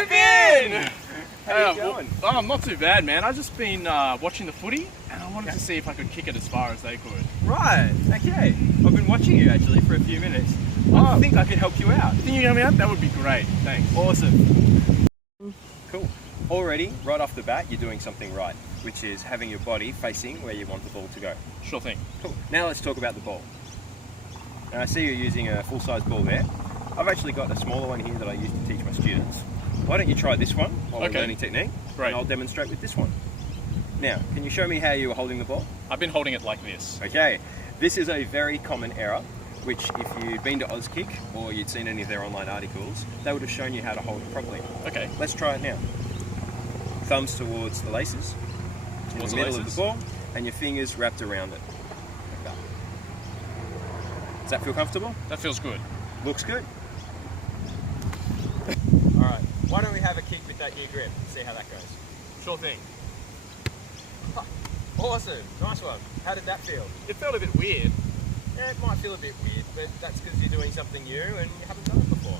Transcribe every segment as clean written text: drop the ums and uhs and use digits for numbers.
you been? How you going? I'm not too bad, man. I've just been watching the footy, and I wanted to see if I could kick it as far as they could. Right, okay. I've been watching you actually for a few minutes. I think I can help you out. Think you can help me out? That would be great. Thanks. Awesome. Cool. Already, right off the bat, you're doing something right, which is having your body facing where you want the ball to go. Sure thing. Cool. Now let's talk about the ball. Now I see you're using a full-size ball there. I've actually got a smaller one here that I use to teach my students. Why don't you try this one while we're learning technique? Great. And I'll demonstrate with this one. Now, can you show me how you were holding the ball? I've been holding it like this. Okay. This is a very common error, which if you'd been to AusKick or you'd seen any of their online articles, they would have shown you how to hold it properly. Okay. Let's try it now. Thumbs towards the laces, Towards in the the middle laces. of the ball, and your fingers wrapped around it. Like that. Does that feel comfortable? That feels good. Looks good. Alright, why don't we have a kick with that gear grip, see how that goes. Sure thing. Awesome, nice one. How did that feel? It felt a bit weird. Yeah, it might feel a bit weird, but that's because you're doing something new and you haven't done it before.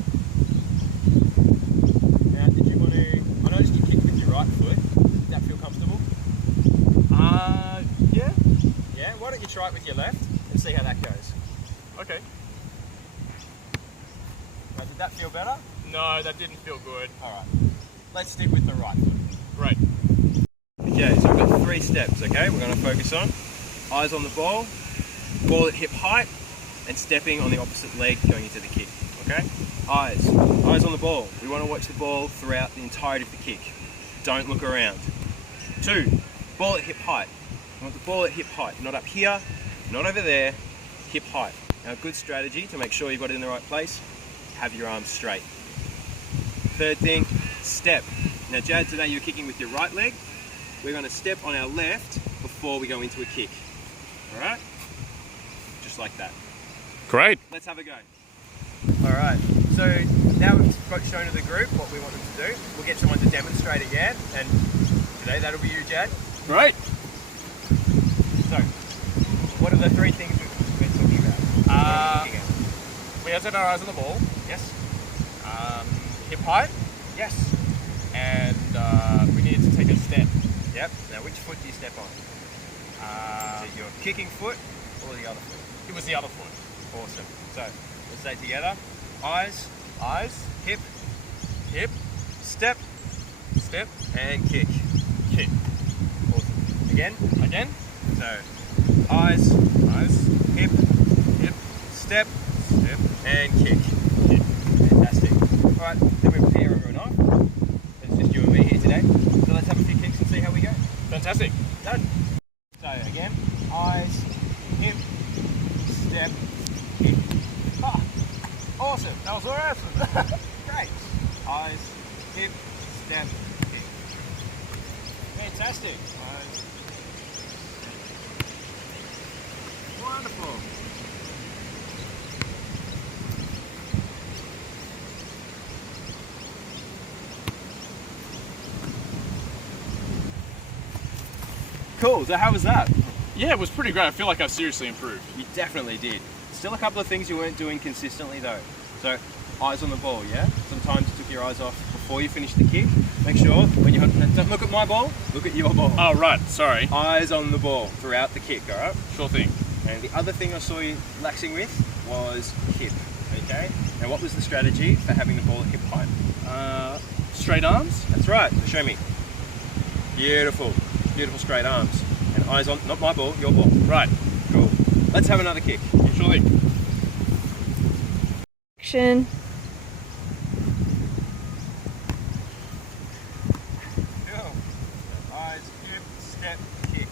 Now, did you want to... I noticed you kicked with your right foot. Did that feel comfortable? Yeah. Yeah, why don't you try it with your left and see how that goes. Okay. Now, did that feel better? No, that didn't feel good. Alright, let's stick with the right foot. Great. Okay, so we've got 3 steps, okay, we're going to focus on. Eyes on the ball at hip height, and stepping on the opposite leg going into the kick, okay? Eyes on the ball. We want to watch the ball throughout the entirety of the kick. Don't look around. 2, ball at hip height. We want the ball at hip height, not up here, not over there, hip height. Now a good strategy to make sure you've got it in the right place, have your arms straight. 3rd thing, step. Now Jad, today you're kicking with your right leg. We're going to step on our left before we go into a kick. Alright? Just like that. Great. Let's have a go. Alright, so now we've shown to the group what we want them to do. We'll get someone to demonstrate again, and today that'll be you, Jad. Great. So, what are the 3 things we've been talking about? We have to set our eyes on the ball. Yes? Hip height. Yes. And we need to take a step. Yep. Now which foot do you step on? Is it your kicking foot or the other foot? It was the other foot. Awesome. So, let's say together. Eyes, hip, step, and kick. Kick. Awesome. Again. So, eyes, hip, step, and kick. Fantastic. Alright, then we pair everyone off. It's just you and me here today. So let's have a few kicks and see how we go. Fantastic. Done. So again, eyes, hip, step, kick. Ah, awesome. That was awesome. Great. Eyes, hip, step, kick. Fantastic. Eyes. Wonderful. Cool, so how was that? Yeah, it was pretty great. I feel like I've seriously improved. You definitely did. Still a couple of things you weren't doing consistently though. So, eyes on the ball, yeah? Sometimes you took your eyes off before you finished the kick. Make sure, when you don't look at my ball, look at your ball. Oh, right. Sorry. Eyes on the ball throughout the kick, alright? Sure thing. And the other thing I saw you laxing with was hip, okay? Now what was the strategy for having the ball at hip height? Straight arms. That's right, so show me. Beautiful. Beautiful straight arms. And eyes on, not my ball, your ball. Right. Cool. Let's have another kick. Sure thing. Action. Cool. Eyes, hip, step, kick.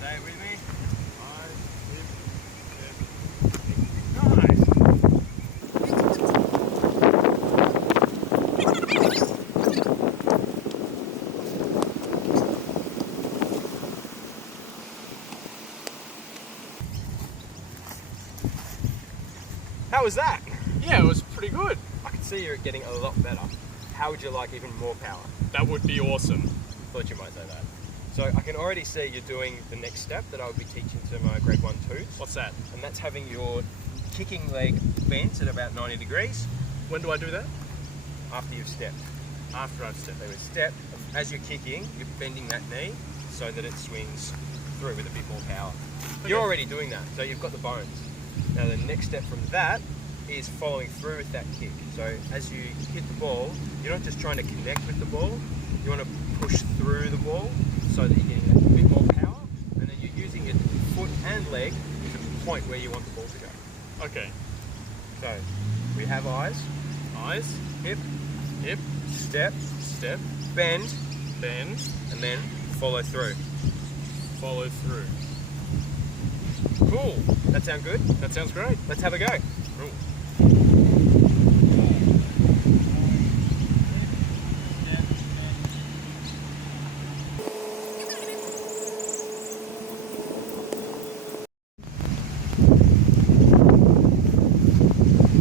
Say it with me. Eyes, hip, step, kick. Nice. How was that? Yeah, it was pretty good. I can see you're getting a lot better. How would you like even more power? That would be awesome. Thought you might say that. So I can already see you're doing the next step that I would be teaching to my grade 1-2s. What's that? And that's having your kicking leg bent at about 90 degrees. When do I do that? after you've stepped. After I've stepped. So we step, as you're kicking, you're bending that knee so that it swings through with a bit more power. Okay. You're already doing that, so you've got the bones. Now the next step from that is following through with that kick. So as you hit the ball, you're not just trying to connect with the ball, you want to push through the ball so that you're getting a bit more power, and then you're using your foot and leg to point where you want the ball to go. Okay. So we have eyes, hip, Hip. step, Step. bend, Bend. and then follow through. Follow through. Cool. That sound good? That sounds great. Let's have a go. Cool.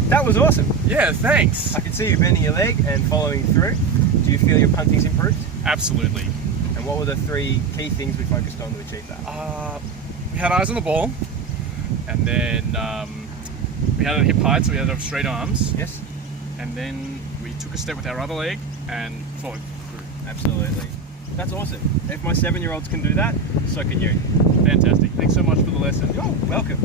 That was awesome. Yeah, thanks. I can see you bending your leg and following through. Do you feel your punting's improved? Absolutely. And what were the 3 key things we focused on to achieve that? We had eyes on the ball, and then we had it hip height, so we had to have straight arms, Yes? and then we took a step with our other leg and followed through. Absolutely. That's awesome. If my 7-year-olds can do that, so can you. Fantastic. Thanks so much for the lesson. You're welcome.